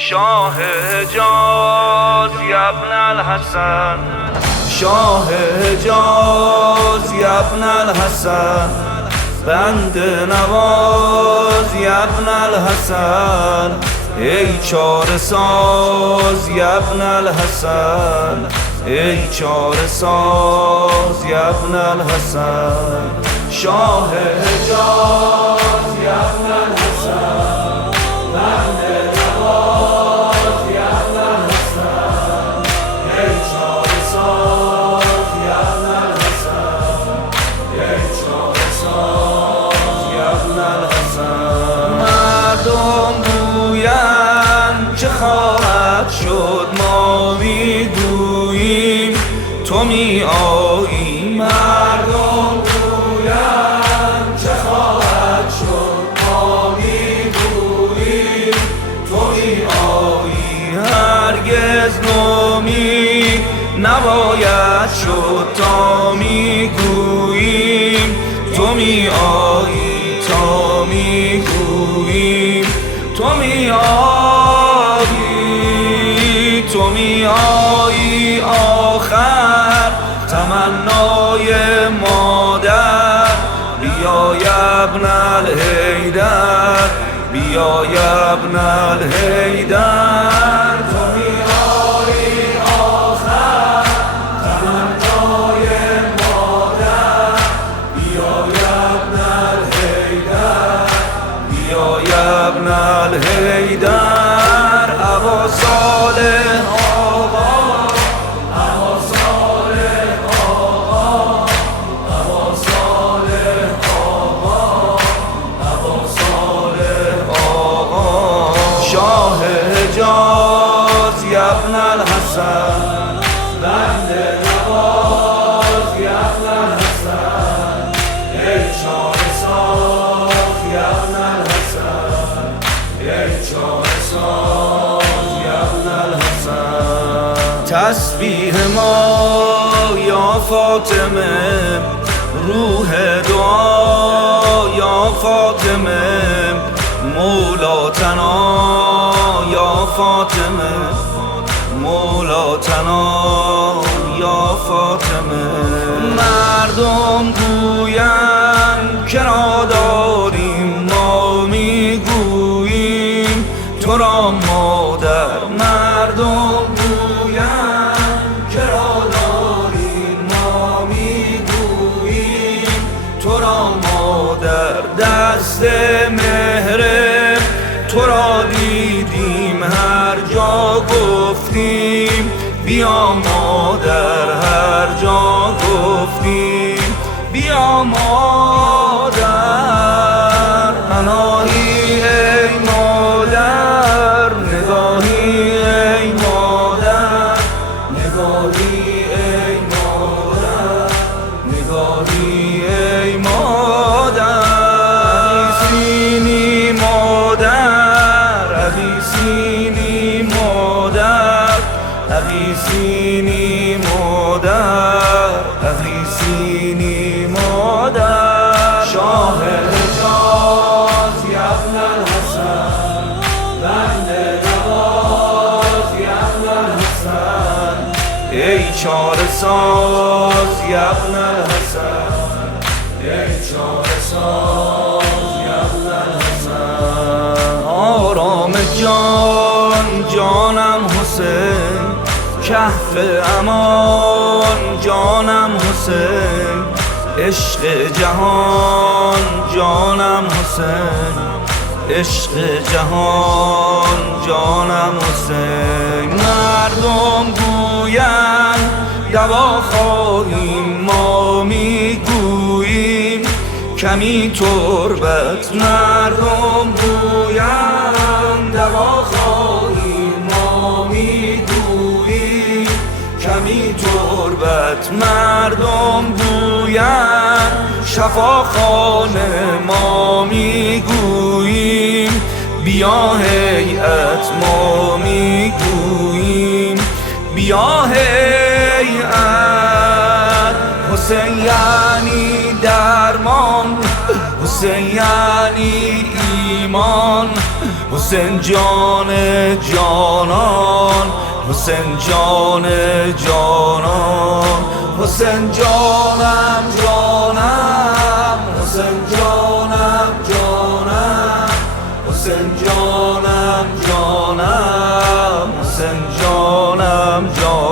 شاه حجاز ابن الحسن، شاه حجاز ابن الحسن، بند نواز ابن الحسن، ای چاره ساز ابن الحسن، ای چاره ساز ابن الحسن، شاه حجاز ابن الحسن، بند نواز ابن الحسن، ای چاره ساز ابن الحسن، ای چاره ساز ابن الحسن. مردم گویند چه خواهد شد، ما میگوییم تو می آیی. مردم گویند چه خواهد شد، ما میگوییم تو می آیی. هرگز نومید نباید شد تا میگوییم تو می آیی، تا میگوییم تو می آیی، تو می آیی. آخر تمنای مادر، بیای ابن الحیدر، بیای ابن الحیدر، تو می آیی. آخر تمنای مادر، بیای ابن الحیدر، بیای ابن الحیدر. ابا صالح آقا، ابا صالح آقا، ابا صالح آقا، ابا صالح آقا، شاه حجاز ابن الحسن، بند نواز ابن الحسن، ای چاره ساز ابن الحسن، ای چاره ساز ابن الحسن. تسبیح ما یا فاطمه، روح دعا یا فاطمه، مولاتنا یا فاطمه، مولاتنا یا فاطمه. مردم گویند کرا داریم، ما میگوییم تو را مادر. مردم گویند کرا داریم، ما میگوییم تو را مادر. دست مهر تو را دیدیم، هر جا گفتیم بیا مادر، هر جا گفتیم بیا مادر. پناهی ای مادر، نگاهی ای مادر، نگاهی ای مادر، نگاهی ای مادر. اغیثینی مادر، اغیثینی مادر، اغیثینی مادر، اغیثینی مادر. شاه حجاز ابن الحسن، بند نواز ابن الحسن، ای چاره ساز ابن الحسن، ای چاره ساز ابن الحسن. آرام جان جانم حسین، کهف امان جانم حسین، عشق جهان جانم حسین، عشق جهان جانم حسین. مردم گویند دوا خواهیم، ما میگوییم کمی تربت. مردم گویند دوا خواهیم، ما میگوییم کمی تربت. مردم گویند شفاخانه، ما میگوییم بیا هیئت، ما میگوییم بیا هیئت. حسین یعنی درمان، حسین یعنی ایمان، حسین جان جانان، حسین جان جانان، حسین جانم جانم، حسین جانم جانم، حسین جانم جانم، حسین جانم جانم.